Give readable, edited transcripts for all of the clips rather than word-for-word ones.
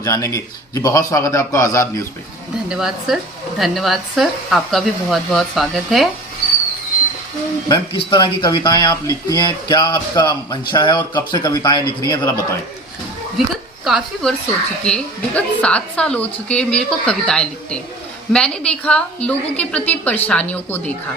जानेंगे। जी बहुत स्वागत है आपका आजाद न्यूज पे। धन्यवाद सर, आपका भी बहुत बहुत स्वागत है। मैम किस तरह की कविताएं आप लिखती हैं, क्या आपका मंशा है और कब से कविताएं लिख रही हैं, जरा बताएं। विगत काफी वर्ष हो चुके, विगत 7 साल हो चुके मेरे को कविताएं लिखते। मैंने देखा लोगों के प्रति परेशानियों को देखा,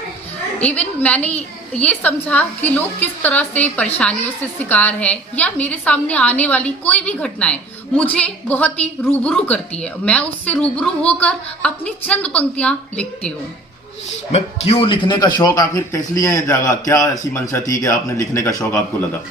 इवन मैंने ये समझा कि लोग किस तरह से परेशानियों से शिकार है या मेरे सामने आने वाली कोई भी घटनाएं मुझे बहुत ही रूबरू करती है। मैं उससे रूबरू होकर अपनी चंद पंक्तियां लिखती हूँ। मैं क्यों लिखने का शौक आखिर किस लिए जागा, क्या ऐसी मंशा थी कि आपने लिखने का शौक आपको लगा?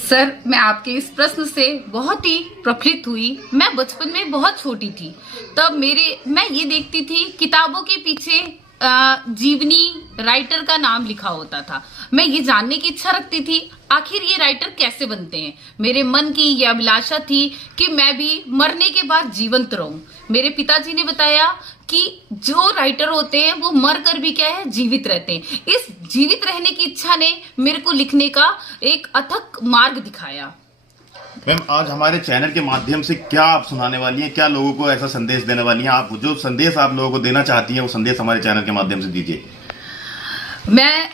सर, मैं आपके इस प्रश्न से बहुत ही प्रफुल्लित हुई। मैं बचपन में बहुत छोटी थी, तब मैं ये देखती थी किताबों के पीछे जीवनी राइटर का नाम लिखा होता था। मैं ये जानने की इच्छा रखती थी आखिर ये राइटर कैसे बनते हैं। मेरे मन की यह अभिलाषा थी कि मैं भी मरने के बाद जीवंत रहूं। मेरे पिताजी ने बताया कि जो राइटर होते हैं वो मर कर भी क्या है, जीवित रहते हैं। इस जीवित रहने की इच्छा ने मेरे को लिखने का एक अथक मार्ग दिखाया। मैम आज हमारे चैनल के माध्यम से क्या आप सुनाने वाली हैं, क्या लोगों को ऐसा संदेश देने वाली हैं? आप जो संदेश आप लोगों को देना चाहती हैं वो संदेश हमारे चैनल के माध्यम से दीजिए। मैं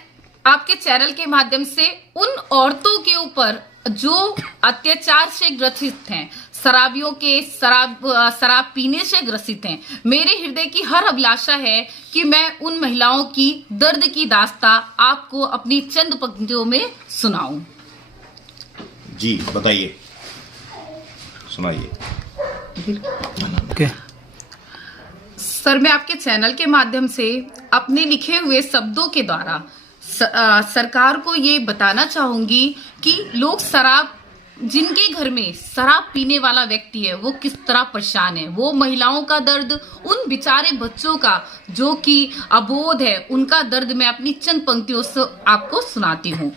आपके चैनल के माध्यम से उन औरतों के ऊपर जो अत्याचार से ग्रसित हैं, शराबियों के शराब पीने से ग्रसित हैं, मेरे हृदय की हर अभिलाषा है कि मैं उन महिलाओं की दर्द की दास्तां आपको अपनी चंद पंक्तियों में सुनाऊं। जी बताइए, सुनाइए। okay. सर, मैं आपके चैनल के माध्यम से अपने लिखे हुए शब्दों के द्वारा सरकार को ये बताना चाहूंगी कि लोग जिनके घर में शराब पीने वाला व्यक्ति है वो किस तरह परेशान है। वो महिलाओं का दर्द, उन बेचारे बच्चों का जो कि अबोध है, उनका दर्द मैं अपनी चंद पंक्तियों से आपको सुनाती हूँ।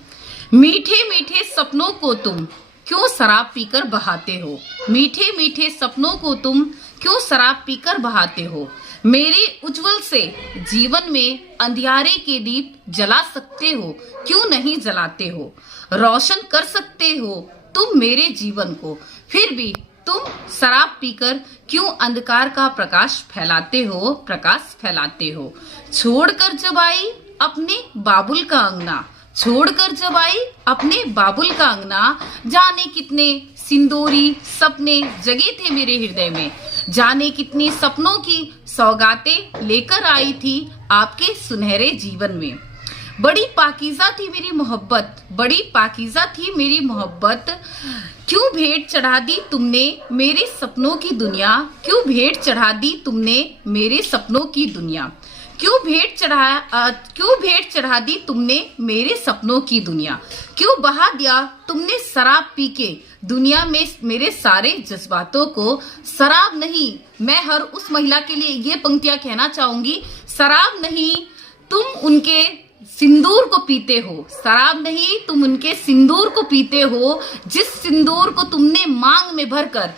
मीठे मीठे सपनों को तुम क्यों शराब पीकर बहाते हो, मीठे मीठे सपनों को तुम क्यों शराब पीकर बहाते हो। मेरे उज्जवल से जीवन में अंधियारे के दीप जला सकते हो, क्यों नहीं जलाते हो। रोशन कर सकते हो तुम मेरे जीवन को, फिर भी तुम शराब पीकर क्यों अंधकार का प्रकाश फैलाते हो। छोड़कर जब आई अपने बाबुल का अंगना, छोड़कर जब आई अपने बाबुल का अंगना, जाने कितने सिंदूरी सपने जगे थे मेरे हृदय में, जाने कितनी सपनों की सौगातें लेकर आई थी आपके सुनहरे जीवन में। बड़ी पाकीज़ा थी मेरी मोहब्बत, बड़ी पाकीज़ा थी मेरी मोहब्बत, क्यों भेंट चढ़ा दी तुमने मेरे सपनों की दुनिया, क्यों भेंट चढ़ा दी तुमने मेरे सपनों की दुनिया, क्यों भेंट चढ़ा दी तुमने मेरे सपनों की दुनिया, क्यों बहा दिया तुमने शराब पी के दुनिया में मेरे सारे जज्बातों को। शराब नहीं, मैं हर उस महिला के लिए ये पंक्तियां कहना चाहूंगी, शराब नहीं तुम उनके सिंदूर को पीते हो, शराब नहीं तुम उनके सिंदूर को पीते हो, जिस सिंदूर को तुमने मांग में भरकर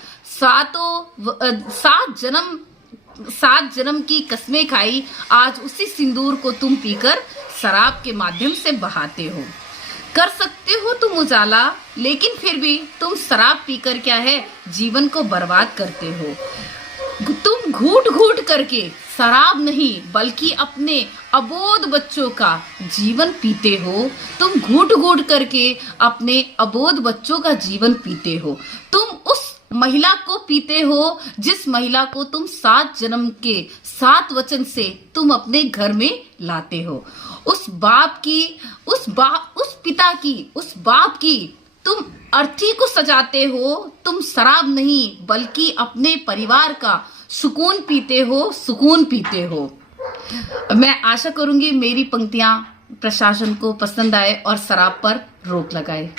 7 जन्म की कस्में खाई, आज उसी सिंदूर को तुम पीकर शराब के माध्यम से बहाते हो। कर सकते हो तुम उजाला, लेकिन फिर भी तुम शराब पीकर क्या है, जीवन को बर्बाद करते हो। तुम घूट घूट करके शराब नहीं बल्कि अपने अबोध बच्चों का जीवन पीते हो, तुम घूट घूट करके अपने अबोध बच्चों का जीवन पीते हो। तुम उस महिला को पीते हो जिस महिला को तुम 7 जन्म के 7 वचन से तुम अपने घर में लाते हो। उस पिता की, उस बाप की तुम अर्थी को सजाते हो। तुम शराब नहीं बल्कि अपने परिवार का सुकून पीते हो। मैं आशा करूंगी मेरी पंक्तियां प्रशासन को पसंद आए और शराब पर रोक लगाए।